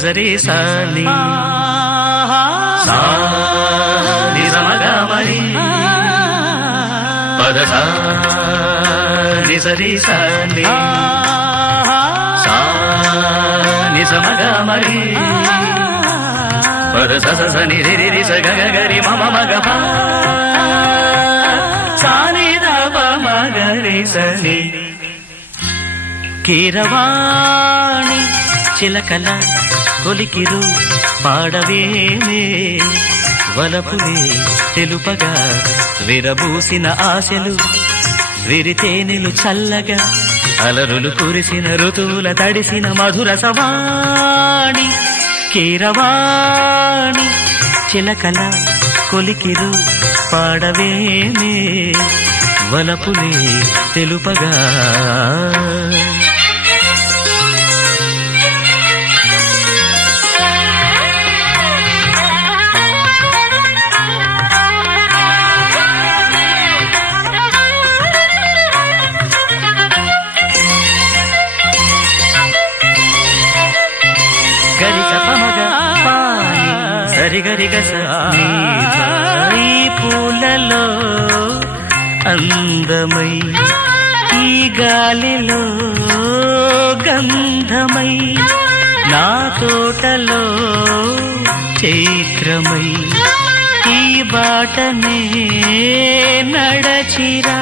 నిజరి సాని నిజమగమరి పద నిజరి సాని నిజమగమరి పద స నిరి స గగరి మమ మగ సాని దప మగరి సని కీరవాణి చిలకల కొలికిరు పాడవేమే వలపులే తెలుపగా విరబూసిన ఆశలు విరితేనెలు చల్లగా అలరులు కురిసిన ఋతువుల తడిసిన మధుర సవాణి కీరవాణి చిలకల కొలికిరు పాడవేమే వలపులే తెలుపగా సరిగరిగస ఈ పూలలో అందమై ఈ గాలిలో గంధమై నా తోటలో చైత్రమై ఈ బాటనే నడచిరా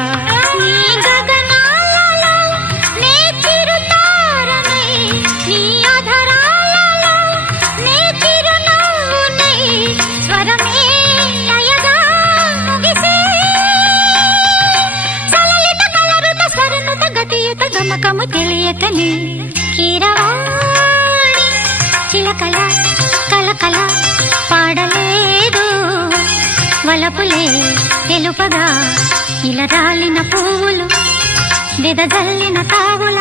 గమకము తెలియకని కీరవాణి చిలకల కలకల పాడలేదు వలపులే తెలుపగా ఇలా రాలిన పువ్వులు వెదజల్లిన తావుల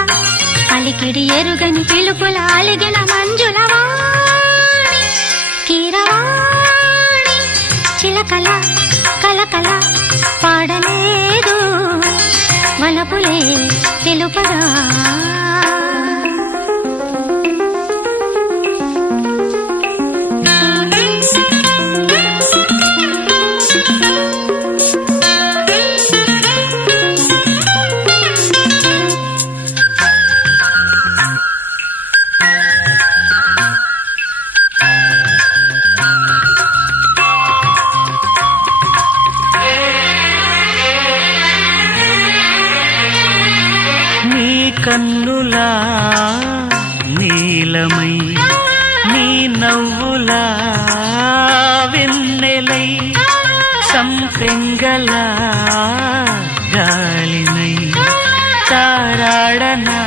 అలికిడి ఎరుగని పిలుపుల అలిగిన మంజుల వాణి కీరవాణి చిలకల కలకల పాడలేదు వలపులే తెలుపగా కన్నులా నీలమై నీ నవ్వులా వెన్నెలై సంపెంగల గాలినై తారాడనా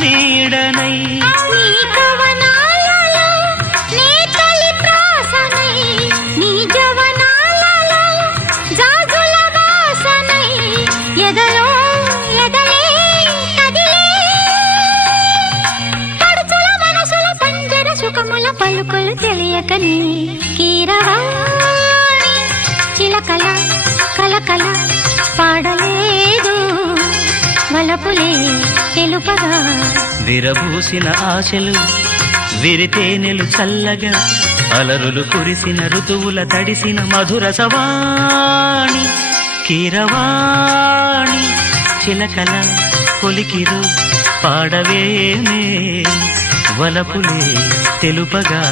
నీడనై పలుకులు తెలియకని కీరవాణి చిలకల కలకల పాడలేదు వలపులే తెలుపగా విరబూసిన ఆశలు విరితేనెలు చల్లగా అలరులు కురిసిన ఋతువుల తడిసిన మధుర సవాణి కీరవాణి చిలకల కొలికిరు పాడవేమే వలపులే తెలుపగా